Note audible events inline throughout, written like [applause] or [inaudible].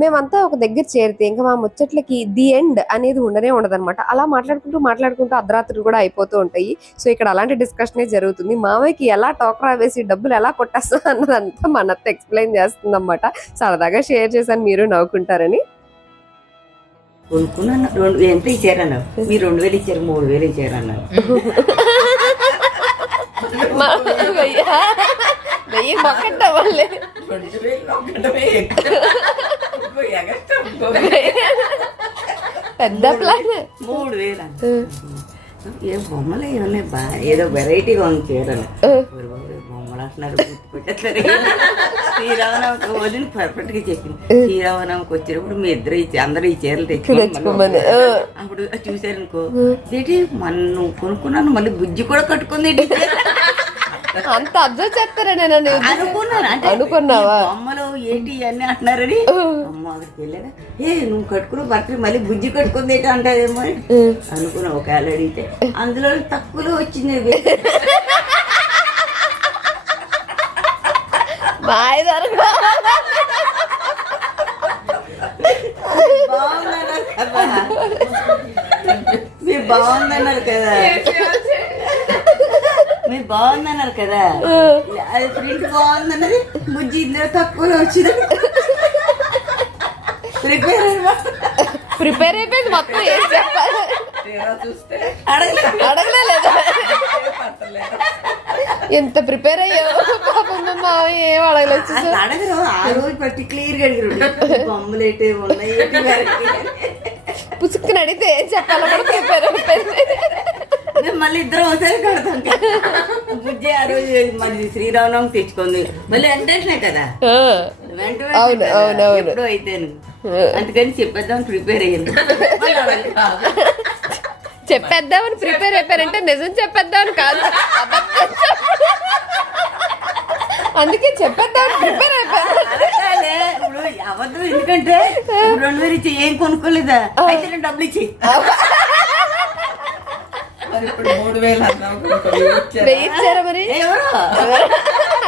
మేమంతా ఒక దగ్గర చేరితే ఇంకా మా ముచ్చట్లకి ది ఎండ్ అనేది ఉండనే ఉండదన్నమాట. అలా మాట్లాడుకుంటూ మాట్లాడుకుంటూ అర్ధరాత్రులు కూడా అయిపోతూ ఉంటాయి. సో ఇక్కడ అలాంటి డిస్కషనే జరుగుతుంది. మామయ్యకి ఎలా టోకరా వేసి డబ్బులు ఎలా కొట్టేస్తా అన్నదంతా మా అత్త ఎక్స్ప్లెయిన్ చేస్తుంది అనమాట సరదాగా షేర్ చేశాను మీరు నవ్వుకుంటారని. కొనుక్కున్నాను రెండు ఎంత ఇచ్చారన్నారు? మీరు రెండు వేలు ఇచ్చారు మూడు వేలు ఇచ్చారన్నారు. మా- వెయ్యి వెయ్యి మొక్కట వాళ్ళే రెండు వేలు ఒక్కటమే ఎక్కువ. ఇంకో ఎగస్ట్రా ఇంకో పెద్ద ప్లాన్. మూడు వేలు. ఏ బొమ్మలు ఏమన్నా బా ఏదో వెరైటీగా ఉంది చీరలు. బొమ్మలు అంటున్నారు శ్రీరామనవమికి వదిలి పర్ఫెక్ట్గా చెప్పింది శ్రీరామనవమికి వచ్చినప్పుడు మీ ఇద్దరు ఈ అందరూ ఈ చీరలు తెచ్చుకోమని. అప్పుడు చూసారనుకో ఏంటి మన నువ్వు కొనుక్కున్నాను మళ్ళీ బుజ్జి కూడా కట్టుకుంది? అంత అబ్జర్వ్ చేస్తారా నేను? [laughs] అనుకున్నాను. అంటే అనుకున్నావా? ఈ బొమ్మలు ఏంటి ఇవన్నీ అంటున్నారని. అమ్మ అక్కడికి వెళ్ళారా ఏ నువ్వు కట్టుకున్న బట్టలు మళ్ళీ బుజ్జి కట్టుకుంది ఏంటి అంటారేమో అని అనుకున్నా ఒకవేళ అడిగితే. అందులో తక్కువలో వచ్చింది. మాయదారు బాగుందన్నారు కదా? మీరు బాగుందన్నారు కదా. మీరు బాగుందన్నారు కదా. అది ప్రింట్ బాగుందన్నది బుజ్జి ఇందులో తక్కువలో వచ్చింది. ప్రిపేర్ ప్రిపేర్ అయిపోయింది మొత్తం ఏం చెప్పాలి? పట్టలేదు ఎంత ప్రిపేర్ అయ్యావు? పాపం మామయ్య ఏం అడగలేదు అడగరు. ఆ రోజు పట్టి క్లియర్గా అడిగారు బొమ్మలు ఏంటి? ఉన్నాయి. పుసుక్కుని అడిగితే ఏం చెప్పాలో కూడా ప్రిపేర్ అయిపోయింది. మేము మళ్ళీ ఇద్దరం ఒకసారి కడతాం బుజ్జి ఆ రోజు మరి శ్రీరామనవమి తెచ్చుకుంది. మళ్ళీ వెంటనే కదా? వెంట అవును, అవును, అవును. ఎప్పుడో అయితేను. అందుకని చెప్పేద్దాం ప్రిపేర్ అయ్యింది. మళ్ళీ. చెప్పేద్దామని ప్రిపేర్ అయిపోయారంటే నిజం చెప్పేద్దామని కాదు. అబద్ధం చెప్ప- అందుకే చెప్పేద్దామని ప్రిపేర్ అయిపోయారు. అడగాలే. ఇప్పుడు అబద్ధం ఎందుకంటే ఇప్పుడు రెండు వేలు ఇచ్చి ఏం కొనుక్కోలేదా? అయితే నేను డబ్బులు ఇచ్చి ఇప్పుడు మూడు వేలు ఇచ్చారా? మరి?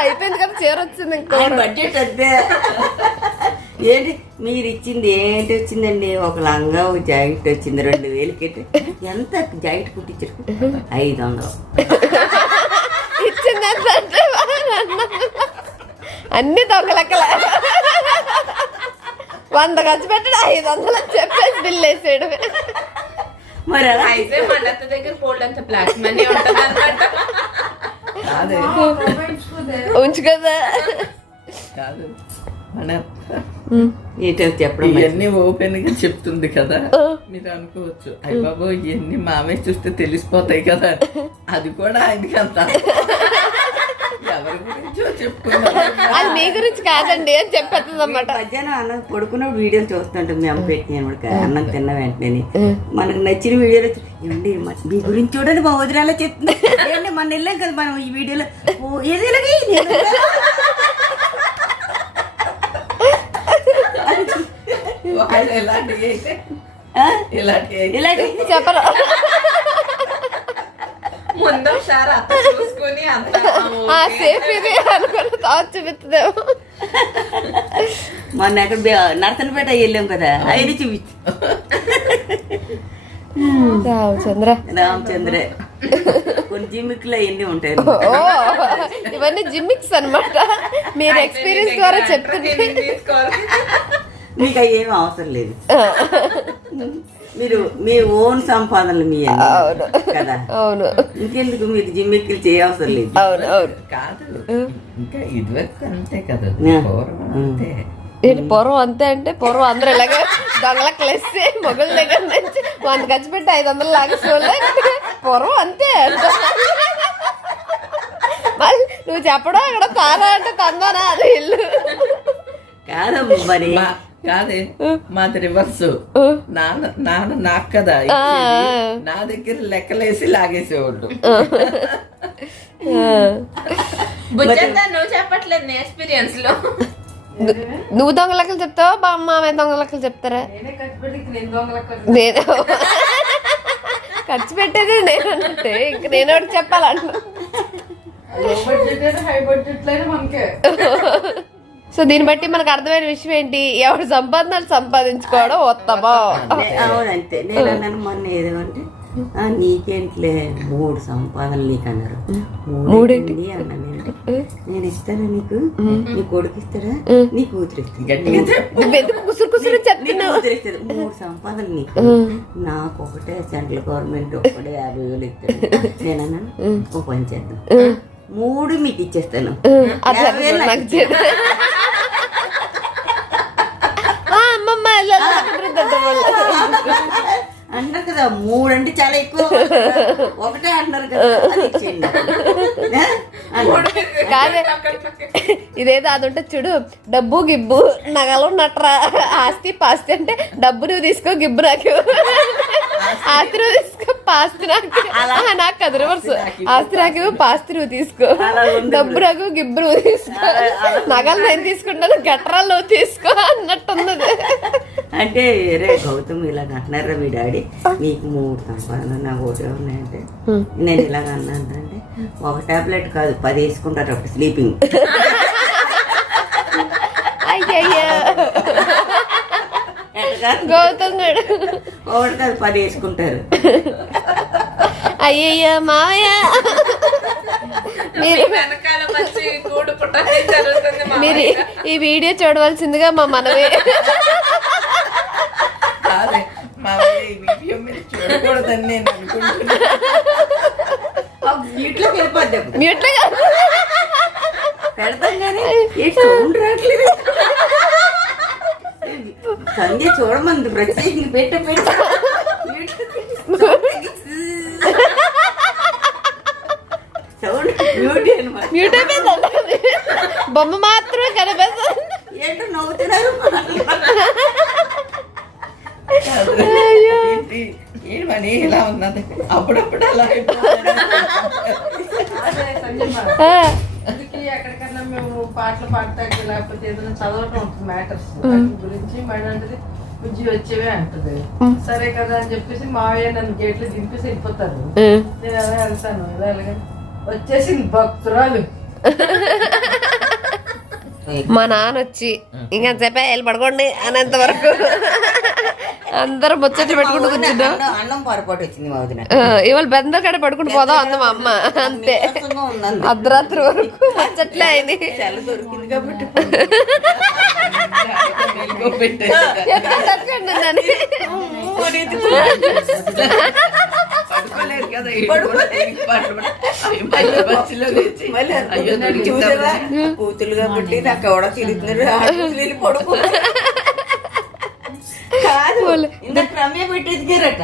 అయిపోయింది కదా చీర వచ్చింది బడ్జెట్ అంతే ఏంటి? మీరు ఇచ్చింది ఏంటి వచ్చిందండి? ఒక లంగా ఒక జాకెట్ వచ్చింది రెండు వేలకి ఎంత జాకెట్ కుట్టించారు? ఐదు వందలు. ఇచ్చింది అన్ని దొంగ లెక్కల. వంద ఖర్చు పెట్టాడు ఐదు వందలు చెప్పేసి బిల్ వేసాడు మరి అలా అయితే మన అత్త దగ్గర పోల్డ్ అంత బ్లాక్ మనీ ఉంటుంది అనమాట కాదే ఉంచు కదా. కాదు. మన ఏంటో చెప్పడం మరి. ఇవన్నీ ఓపెన్గా చెప్తుంది కదా. మీరు అనుకోవచ్చు. అయ్య బాబు ఇవన్నీ మామయ్య చూస్తే తెలిసిపోతాయి కదా. [laughs] అది కూడా ఆయనకి అంత అది మీ గురించి కాదండి అని చెప్పేస్తుంది అనమాట మధ్యాహ్నం అన్నం పడుకున్న వీడియోలు చూస్తుంటాం మీ అమ్మ పెట్టిన అనమాట అన్నం తిన్న వెంటనే మనకు నచ్చిన వీడియోలు ఏమండి మ- గురించి చూడండి మా వదిలేలా చెప్తుంది మన వెళ్ళాం కదా మనం ఈ వీడియోలో? ఓ, ఏది. ఒకవేళ ఇలాంటివి చెప్పరు. ముందు ఒకసారి అత్త చూసుకుని అంత ఆ సేఫ్ ఇది చూపిస్తుందేమో మొన్న ఎక్కడ నర్సనపేట వెళ్ళాం కదా ఆయన చూపించు. రామచంద్ర. రామచంద్ర. కొన్ని జిమ్మిక్లు అవన్నీ ఉంటాయి. ఓ ఇవన్నీ జిమ్మిక్స్ అన్నమాట. మీరు ఎక్స్పీరియన్స్ ద్వారా తీసుకోవాలి. మీకు అవి ఏమీ అవసరం లేదు. మీరు మీ ఓన్ సంపాదనలు మీ అవును. కదా? అవును. ఇంకెందుకు మీరు జిమ్మిక్లు చేయవసరం లేదు. అవును అవును. కాదు. ఇంకా ఇదివరకు అంతే కదా. పూర్వం అంతే. ఏంటి పూర్వం అంతే అంటే పూర్వం అందరూ ఇలాగే దొంగలకు లెస్సి మొగుల దగ్గర నుంచి వంద ఖర్చు పెట్టి ఐదు వందలు లాగేసుకోలే పూర్వం అంతే. మరి నువ్వు చెప్పడం అక్కడ తారా అంటే తందానా అది ఇల్లు? కాదమ్మ మరి. కాదే మాది రివర్స్ నాన్న నాన్న నాకు కదా. నా దగ్గర లెక్కలేసి లాగేసేవాళ్ళు. నువ్వు చెప్పట్లేదు నీ ఎక్స్పీరియన్స్లో. నువ్వు దొంగ లెక్కలు చెప్తావా? బా అమ్మ ఆమె దొంగ లెక్కలు చెప్తారా? నేను [laughs] ఖర్చు పెట్టేది నేను అంటే ఇంక నేను ఒకటి చెప్పాలంటున్నా? [laughs] సో దీన్ని బట్టి మనకు అర్థమైన విషయం ఏంటి? ఎవరు సంపాదనలు సంపాదించుకోవడం ఉత్తమం. అవునంతే. నేను అన్నాను మొన్న ఏదేమంటే "ఆ, నీకేంట్లే మూడు సంపాదనలు నీకు అన్నారు మూడేంటి? అన్నాను నేను నేను ఇస్తానా నీకు? నీ కొడుకు ఇస్తాడా? నీ కూతురు ఇస్తాడా? గట్టిగా చెప్పు. నువ్వెందుకు కుసురు కుసురు నీ చెప్తున్నావు? కూతురు ఇస్తుంది మూడు సంపాదనలు నీకు. నాకు ఒకటే సెంట్రల్ గవర్నమెంట్ ఒకటే యాభై వేలు ఇస్తాడు. నేను అన్నాను ఓ పని చేద్దాం. మూడు మీకు ఇచ్చేస్తాను నాకు అమ్మమ్మ. అంటారు కదా మూడు అంటే చాలా ఎక్కువ ఒకటే. కాదే ఇదేదో అది ఉంటే చూడు డబ్బు గిబ్బు నగలు నట్రా ఆస్తి పాస్తి అంటే డబ్బు నువ్వు తీసుకో గిబ్బు నాకు ఆస్తి నువ్వు తీసుకో పాస్తి నాకు. నాకు కదా రివర్స్ ఆస్తి నాకు పాస్తి నువ్వు తీసుకో. డబ్బు నాకు గిబ్బు నువ్వు తీసుకో. నగలు నేను తీసుకుంటాను గట్రాలు నువ్వు తీసుకో అన్నట్టుంది అది. అంటే వేరే గౌతమ్ ఇలాగ అంటున్నారా మీ డాడీ. నీకు మూడు సంపాదన నాకు ఒకటే ఉన్నాయంటే నేను ఇలాగ అన్నాను అంటే ఒక టాబ్లెట్ కాదు పది వేసుకుంటారు అప్పుడు స్లీపింగ్. [laughs] గౌతమ్ గడు ఒకటి వేసుకుంటారు అయ్యయ్యో మావయ్య. మీరు ఈ వీడియో చూడవలసిందిగా మా మనవి. కాదే మా ఈ వీడియో మీరు చూడకూడదని నేను అనుకుంటున్నాను పెడతాం కానీ రావట్లేదు సంధ్య చూడమంది ప్రత్యేకంగా పెట్ట పెట్ట. మ్యూట్ అయిపోయింది బొమ్మ మాత్రమే కనిపిస్తుంది. ఏంటో నవ్వుతున్నారు ఇలా ఉన్నది. అప్పుడప్పుడు అలా పాటలు పాడతాకి లేకపోతే ఏదైనా చదవటం ఉంటుంది మ్యాటర్స్. గురించి మేడం అంటే బుజ్జి వచ్చేవే అంటది. సరే కదా అని చెప్పేసి మావయ్య నన్ను గేట్లు దింపేసి వెళ్ళిపోతారు. నేను అలా వెళ్తాను ఇలా వెళ్ళగా వచ్చేసింది భక్తురాలు. [laughs] మా నాన్న వచ్చి ఇంకా చెప్పే వెళ్ళి పడుకోండి అనేంత వరకు అందరం ముచ్చట్లు పెట్టుకుంటూ కూర్చున్నాం. అన్నం- అన్నం పొరపాటు వచ్చింది మా వదిన. ఆ, ఇవాళ బెందర్ కడ పడుకుంటూ పోదాం అంది మా అమ్మ అంతే. అర్ధరాత్రి వరకు ముచ్చట్లే అయింది. ఎక్కడ నన్ను. పడుకోలేరు కదా కూతురు కాబట్టి నాకు ఎవడో తిరుగుతున్నారు పడుకో కాదు ఇందాక రమ్య పెట్టేదిగారట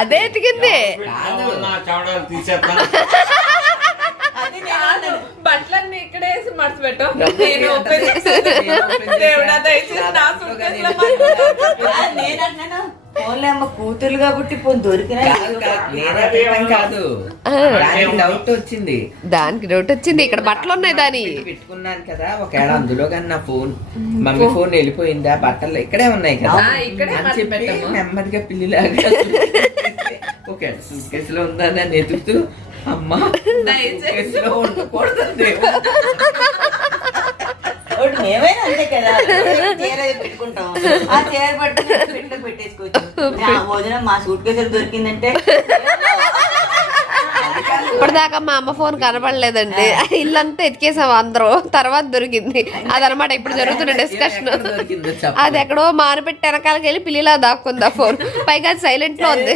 అదే ఎతికింది. బట్టలన్నీ ఇక్కడే వేసి మడత పెట్టాం నేను ఓపెన్. దేవుడా దయచేసి నా నేను అన్నాను ఓన్లీ అమ్మ కూతురు కాబట్టి పోనీ దొరికినా కాదు, డౌట్ వచ్చింది. దానికి డౌట్ వచ్చింది. ఇక్కడ బట్టలు ఉన్నాయి దాని. పెట్టి పెట్టుకున్నాను కదా ఒకవేళ అందులో కానీ నా ఫోన్ మమ్మీ ఫోన్ వెళ్ళిపోయిందా బట్టలు ఇక్కడే ఉన్నాయి కదా. ఆ, అని చెప్పి. నెమ్మదిగా పిల్లిలాగా ఓకే సూట్ కేసులో ఉందని అని ఎదుగుతూ అమ్మా. కేసులో ఉండకూడదు మేమైనా అంతే కదా. చీర పెట్టుకుంటాం. ఆ చీర పట్టుకుని పెట్టేసుకోవచ్చు వదిన మా సూట్ కేసులు దొరికిందంటే [laughs] ఇప్పటిదాకా మా అమ్మ ఫోన్ కనపడలేదండి. ఇల్లంతా ఎతికేసాం అందరం. తర్వాత దొరికింది. అదనమాట ఇప్పుడు జరుగుతున్న డిస్కషన్. అది ఎక్కడో మానపెట్టి వెనకాలకి వెళ్ళి పిల్లిలా దాక్కుంది ఆ ఫోన్ పైగా సైలెంట్లో ఉంది.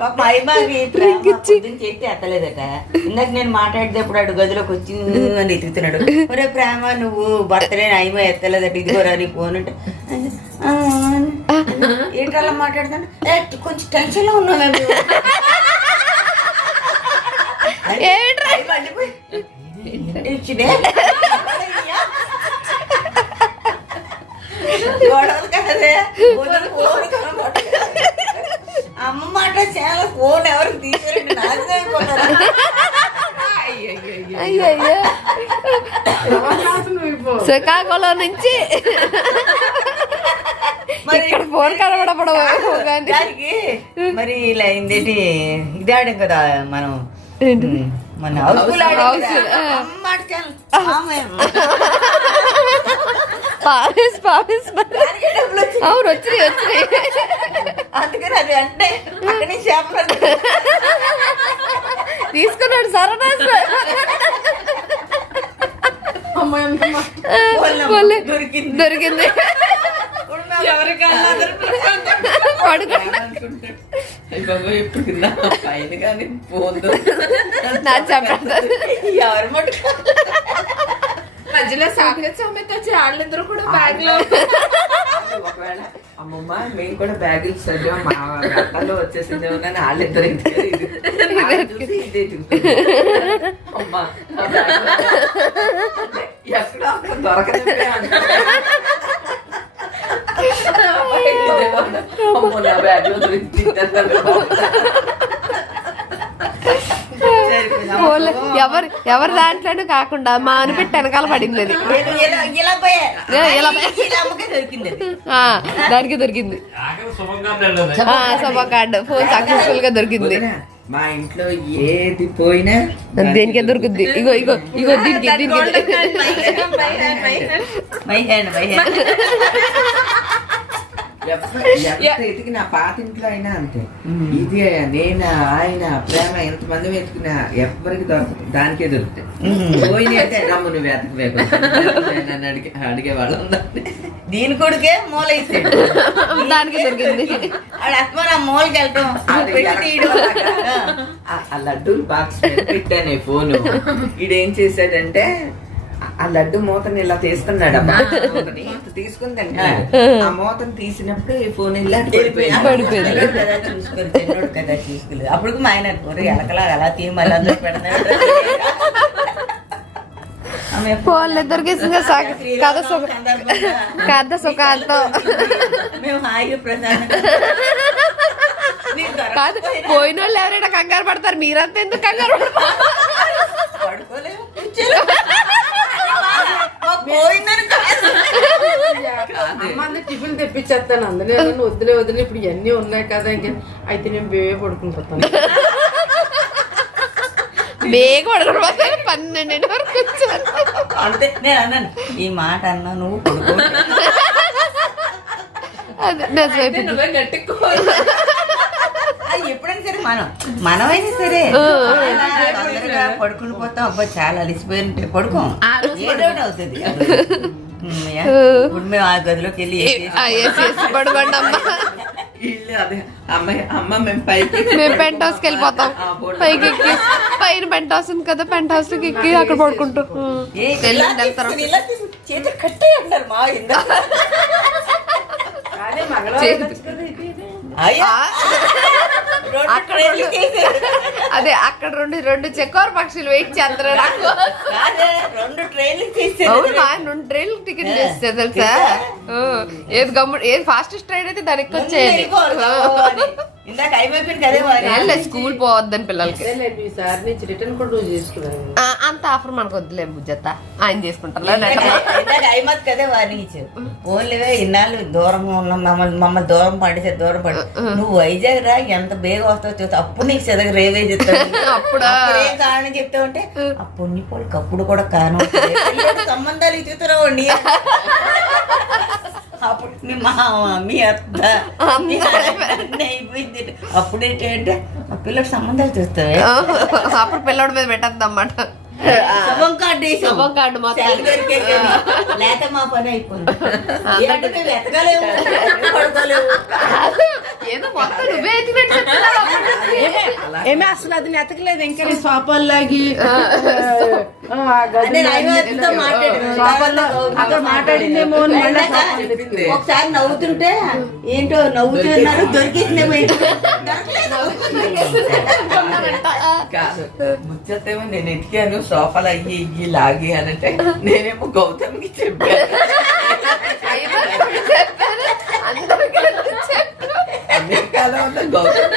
పాప అయిమాకి పొద్దున్న చెప్తే ఎత్తలేదట. ఇందాక నేను మాట్లాడేటప్పుడు అడు గదిలోకి వచ్చి "ఉమ్" అని ఎత్తుతున్నాడు ఒరే ప్రేమ నువ్వు బర్త్డే అయిమా ఎత్తలేదట. ఇదిగోరా నీ ఫోన్ అంటే "ఆ, ఏంటలా మాట్లాడుతాను "ఏ, కొంచెం టెన్షన్లో ఉన్నాం మేము ఏమిట్రా? అయి మండిపోయి, ఇచ్చినే. గొడవలు కదే వదిలి ఫోన్ కనబడట్లేదు. అమ్మ మాట చాలా ఫోన్ ఎవరికి తీసారండి నాశనం అయిపోతారు. అయ్యయ్యో. శ్రీకాకుళం నుంచి. మరి ఇక్కడ ఫోన్ కనబడపడం కానీ దానికి మరి ఇలా ఏంటి ఇది ఆడాం కదా మనం మన హౌస్ఫుల్ పావేస్ పావేస్ అవును వచ్చినాయి వచ్చినాయి. అందుకని అది అంటే అక్కడి నుంచి తీసుకున్నాడు సరదా. దొరికింది. దొరికింది. ఎవరు మటుకు మధ్యలో సాకెట్ సమేత వచ్చి వాళ్ళిద్దరు కూడా బ్యాగ్లో ఒకవేళ అమ్మమ్మ మేము కూడా బ్యాగులు చదివాం మా అక్కలో వచ్చేసిందేమో కానీ వాళ్ళిద్దరు ఇది. అమ్మా ఎక్కడ అంటారు. అమ్మో నా బ్యాగ్లో. ఎవరు ఎవరి దాంట్లోనూ కాకుండా మా అనిపెట్టి వెనకాల పడింది అది. దానికి దొరికింది. కార్డు ఫోన్ సక్సెస్ఫుల్గా దొరికింది. మా ఇంట్లో ఏది పోయినా దేనికే దొరుకుద్ది? ఇగో ఇగో ఇగో దీనికి దీనికి మై హ్యాండ్ మై హ్యాండ్ ఎప్ప- ఎంత ఎతికినా పాత ఇంట్లో అయినా అంతే. ఇది నేను ఆయన ప్రేమ ఎంత మంది వెతికినా ఎవ్వరికి దొరకదు దానికే దొరుకుతాయి. పోయిన అయితే రమ్ము నువ్వు వెతకవేకు నన్ను అడిగే అడిగేవాళ్ళం. దీని కొడుకే మూల ఇస్తాడు దానికి దొరికింది. ఆ మూలకి వెళ్ళటం ఆ- లడ్డూలు బాక్స్ పెట్టానే ఫోన్. [laughs] ఈడేం చేశాడంటే ఆ- లడ్డు మూతని ఇలా తీసుకున్నాడు తీసుకుని తింటున్నాడు ఆ. మూతని తీసినప్పుడు ఈ ఫోన్ ఇలా పడిపోయింది. కదా చూసుకొని చిన్నోడు కదా చూసుకోలేదు. అప్పుడు మా ఆయన అనుకోరు ఎలకలా అలా తీయ మళ్ళీ అందులో పెడతాడు కథ సుఖ కథ సుఖాలతో. మేము హాయిగా కాదు పోయిన వాళ్ళు ఎవరైనా కంగారు పడతారు. మీరంతా ఎందుకు కంగారు పడతారు? పడుకోలేము కూర్చోలేము. మాకు పోయిందని కాదు. అమ్మాన్ని టిఫిన్ తెప్పించేస్తాను. అందులో వద్దులే వదిలే ఇప్పుడు ఇవన్నీ ఉన్నాయి కదా ఇంకా. అయితే నేను బేవే పడుకుంటాను బేగ పడుకోవడం పన్నెండింటి వరకు. అంతే. నేను అన్నాను ఈ మాట అన్నా నువ్వు పడుకో. అదే నువ్వే గట్టికో అది ఎప్పుడైనా సరే మనం మనమైనా సరే. ఆయన తొందరగా పడుకుని పోతాం. అబ్బా చాలా అలిసిపోయి ఉంటే పడుకోం ఏదో ఒకటి అవుతుంది. ఉమ్మయ్య. ఇప్పుడు మేము ఆ గదిలోకి వెళ్ళి ఏం చేసి- ఆ, వేసి వేసి పడుకోండి అమ్మ. వీళ్ళు అదే అమ్మాయి అమ్మ మేము పైకి మేము పెంట్ హౌస్కి వెళ్ళిపోతాం. పైకి ఎక్కి పైన పెంట్ హౌస్ ఉంది కదా పెంట్ హౌస్కి ఎక్కి అక్కడ పడుకుంటాం. వెళ్తారు కట్టే అంటారు మా ఇందా అక్కడ. అదే అక్కడ రెండు రెండు చెక్కోర పక్షులు వెయిట్ చేస్తారు నాకు. రెండు ట్రైన్లు అవును? రెండు టికెట్ చేస్తే తెలుసా? ఏది గమ్ము ఏది ఫాస్టెస్ట్ ట్రైన్ అయితే దానికి కావాలి. ఇందాక అయిపోయింది కదే వారి స్కూల్ పోవద్దని పిల్లలకి. అంత ఆఫర్ మనకు వద్దులే బుజ్జత్త. ఆయన చేసుకుంటారు ఇందాక అయిమత్ కదే ఇచ్చారు ఓన్లీవే ఇన్నాళ్ళు దూరంగా ఉన్నాం మమ్మల్ని మమ్మల్ని దూరం పడితే దూరం పడి నువ్వు వైజాగ్ రా ఎంత బేగ వస్తావు చూస్తే. అప్పుడు నీకు చెదగ రేవే చెప్తాను. అప్పుడా? ఏం కారణం చెప్తావు అంటే ఆ. పొన్నిపోళ్ళకి అప్పుడు కూడా కారణం సంబంధాలు ఇచ్చుతున్నావండి అప్పుడు మీ మామ మీ అత్త మీ అన్నీ అయిపోయింది. అప్పుడేంటంటే ఆ పిల్లడు సంబంధాలు చూస్తావే? అప్పుడు పిల్లడి మీద పెట్టద్దు అన్నమాట శుభం కార్డు. శుభం కార్డు కానీ. లేక మా పని అయిపోయింది. వెతకలేము పడుకోలేము ఏమే అసలు అది నెతకలేదు ఇంకా. నేను సోపాల్లాగి అక్కడ మాట్లాడిందేమో ఒకసారి నవ్వుతుంటే ఏంటో నవ్వుతున్నారు దొరికేసిందేమో కాదు ముచ్చతేమో నేను ఎతికాను సోఫాలు అయ్యి ఇయ్యి లాగి అని అంటే నేనేమో గౌతమ్కి చెప్పాను అయినా కూడా చెప్పాను. అందరికీ చెప్పాను. అమెరికాలో ఉన్న గౌతమ్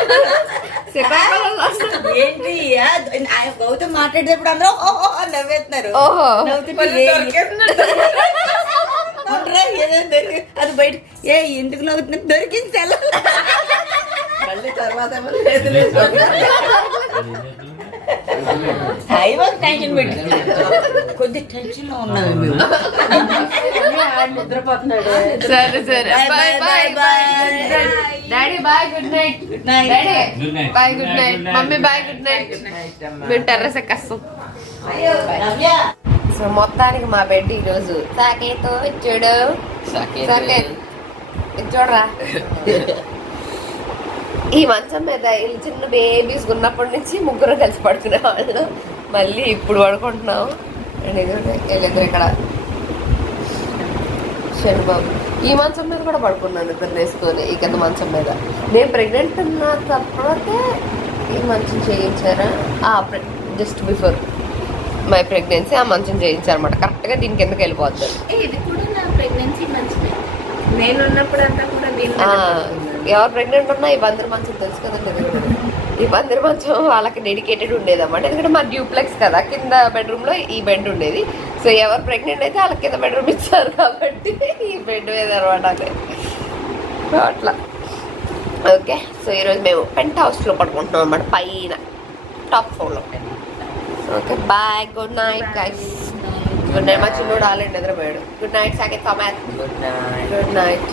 ఏంటి? గౌతమ్ మాట్లాడేటప్పుడు అందరూ నవ్వేస్తున్నారు. ఓహో. దొరికి- అది బయట ఏ ఎందుకు నవ్వుతున్నారు దొరికింది సెల్ మళ్ళీ తర్వాత హైవర్ టెన్షన్ పెట్టి. కొద్ది టెన్షన్లో ఉన్నది మేము. నిద్రపోతున్నాడు సరే సరే. Bye bye bye. Daddy bye good night good night daddy. Bye good night. Mummy bye good night మేము టెర్రస్ ఎక్కేస్తాం సో మొత్తానికి మా బెడ్ ఈరోజు. సాకేతో ఇచ్చాడు. సాకేత్. చూడరా [laughs] ఈ మంచం మీద వీళ్ళు చిన్న బేబీస్ ఉన్నప్పటి నుంచి ముగ్గురు కలిసి పడుకునే వాళ్ళు మళ్ళీ ఇప్పుడు పడుకుంటున్నాం. అండ్ వీళ్ళిద్దరు ఇక్కడ. శనిబాబు. ఈ మంచం మీద కూడా పడుకున్నాను ఇద్దరు వేసుకొని ఈ కింద మంచం మీద. నేను ప్రెగ్నెంట్ ఉన్న తర్వాతే ఈ మంచం చేయించారా? జస్ట్ బిఫోర్ మై ప్రెగ్నెన్సీ ఆ మంచం చేయించారనమాట కరెక్ట్గా దీని కిందకి వెళ్ళిపోతుంది ఇది కూడా నా ప్రెగ్నెన్సీ మంచిదే నేను ఉన్నప్పుడు అంతా కూడా ఎవరు ప్రెగ్నెంట్ ఉన్నా ఈ బందర్ మంచం తెలుసు కదండి. ఈ బందర్ మంచం వాళ్ళకి డెడికేటెడ్ ఉండేది అనమాట ఎందుకంటే మా డ్యూప్లెక్స్ కదా కింద బెడ్రూమ్లో ఈ బెడ్ ఉండేది. సో ఎవరు ప్రెగ్నెంట్ అయితే వాళ్ళకి కింద బెడ్రూమ్ ఇచ్చారు కాబట్టి ఈ బెడ్ మీద అనమాట అట్లా. ఓకే సో ఈరోజు మేము పెంట్ హౌస్లో పడుకుంటున్నాం అనమాట పైన టాప్ ఫ్లోర్లో okay bye good night guys good night మా చిన్నోడు ఆల్రెడీ నిద్రపోయాడు. గుడ్ నైట్ సమయాత్ గుడ్ నైట్ గుడ్ నైట్